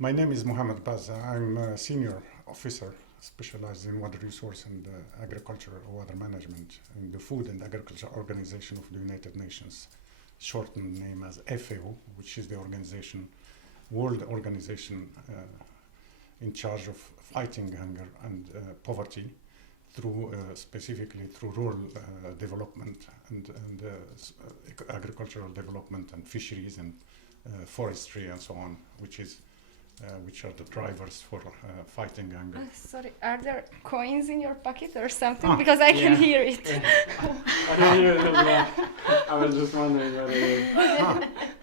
My name is Mohamed Bazza. I'm a senior officer specialized in water resource and agriculture or water management in the Food and Agriculture Organization of the United Nations, shortened name as FAO, which is the world organization in charge of fighting hunger and poverty through specifically through rural development and agricultural development and fisheries and forestry and so on, which are the drivers for fighting hunger. Sorry, are there coins in your pocket or something? Because I can hear it. Yeah. I can hear it as well. I was just wondering what it is.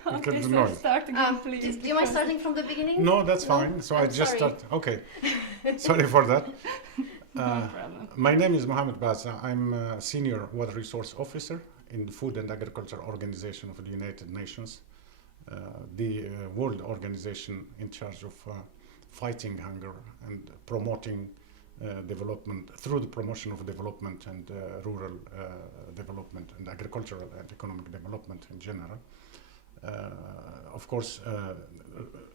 Okay, so noise. start again, please. Do you mind starting from the beginning? No, that's fine. So I just sorry. start. Okay. Sorry for that. No problem. My name is Mohamed Bazza. I'm a senior water resource officer in the Food and Agriculture Organization of the United Nations, the world organization in charge of fighting hunger and promoting development through the promotion of development and rural development and agricultural and economic development in general. Of course,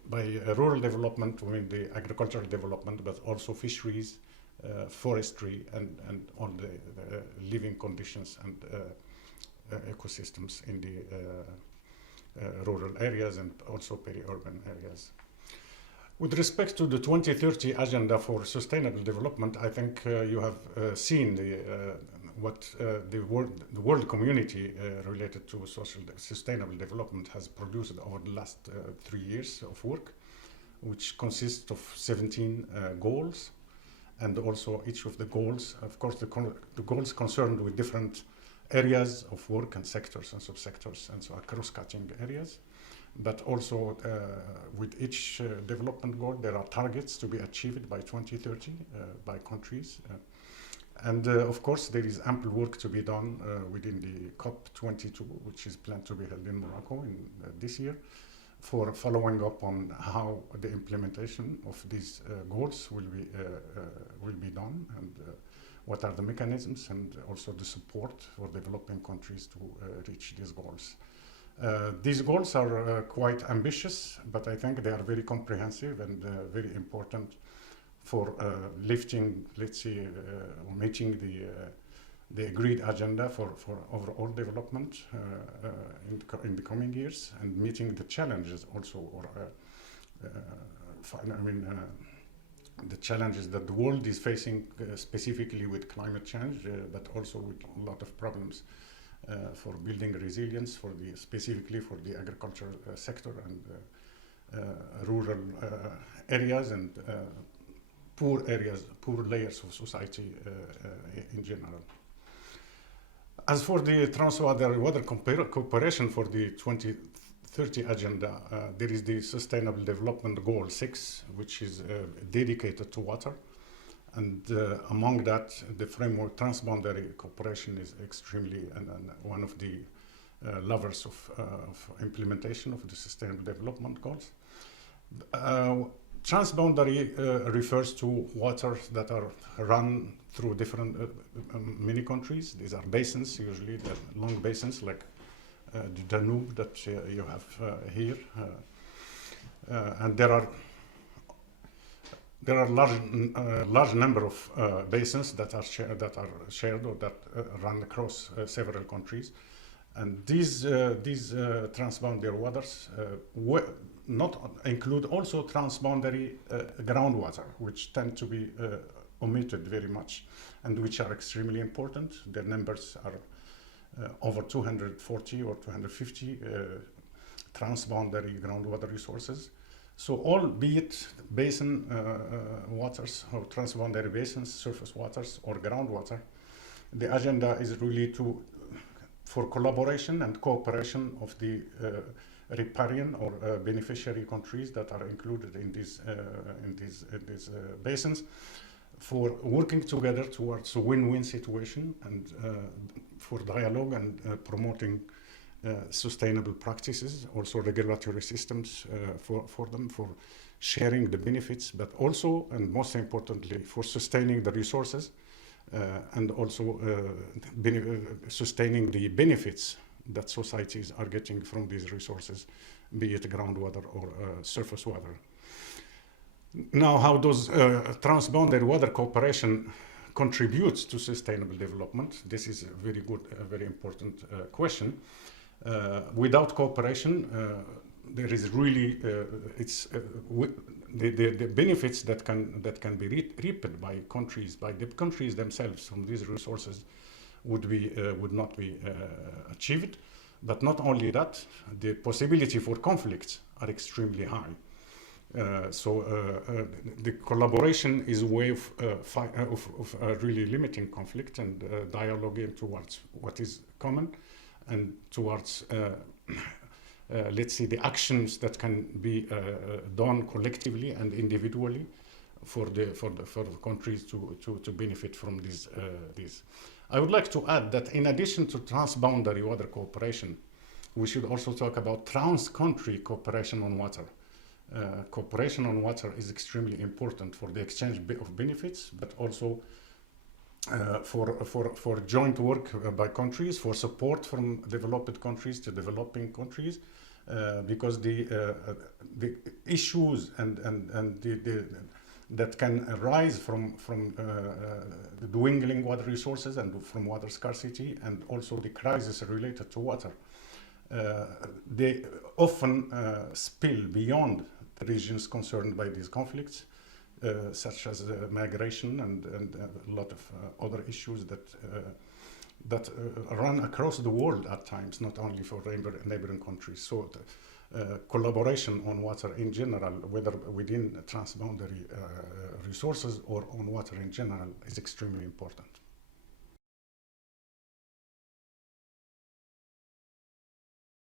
by rural development, we mean the agricultural development, but also fisheries, forestry, and all the living conditions and ecosystems in the rural areas and also peri-urban areas. With respect to the 2030 Agenda for Sustainable Development, I think you have seen what the world community related to sustainable development has produced over the last 3 years of work, which consists of 17 goals, and also each of the goals, of course, the goals concerned with different areas of work and sectors and subsectors, and so are cross-cutting areas. But also with each development goal, there are targets to be achieved by 2030 by countries. And of course, there is ample work to be done within the COP22, which is planned to be held in Morocco this year, for following up on how the implementation of these goals will be done, and what are the mechanisms and also the support for developing countries to reach these goals. These goals are quite ambitious, but I think they are very comprehensive and very important for lifting, let's say, or meeting the agreed agenda for overall development in the coming years, and meeting the challenges also, or the challenges that the world is facing specifically with climate change, but also with a lot of problems for building resilience specifically for the agricultural sector and rural areas and poor layers of society in general. As for the water cooperation for the 2030 agenda, there is the Sustainable Development Goal 6, which is dedicated to water. And among that, the framework transboundary cooperation is extremely one of the levers of implementation of the Sustainable Development Goals. Transboundary refers to waters that are run through different many countries. These are basins, usually the long basins like the Danube that you have here, and there are large number of basins that are shared or that run across several countries, and these transboundary waters not include also transboundary groundwater, which tend to be omitted very much, and which are extremely important. Their numbers are over 240 or 250 transboundary groundwater resources. So all, be it basin waters or transboundary basins, surface waters or groundwater, the agenda is really for collaboration and cooperation of the riparian or beneficiary countries that are included in these basins, for working together towards a win-win situation, and for dialogue and promoting sustainable practices, also regulatory systems for them, for sharing the benefits, but also, and most importantly, for sustaining the resources and also sustaining the benefits that societies are getting from these resources, be it groundwater or surface water. Now, how does transboundary water cooperation contributes to sustainable development? This is a very good, very important question. Without cooperation, there is really the benefits that can be reaped by the countries themselves from these resources would not be achieved. But not only that, the possibility for conflicts are extremely high. The collaboration is a way of really limiting conflict and dialoguing towards what is common and towards, let's say, the actions that can be done collectively and individually for the countries to benefit from these. I would like to add that in addition to transboundary water cooperation, we should also talk about trans-country cooperation on water. Cooperation on water is extremely important for the exchange of benefits, but also for joint work by countries, for support from developed countries to developing countries, because the issues and that can arise from the dwindling water resources and from water scarcity, and also the crisis related to water, they often spill beyond the regions concerned by these conflicts, such as migration and a lot of other issues that run across the world at times, not only for neighboring countries. So collaboration on water in general, whether within transboundary resources or on water in general, is extremely important.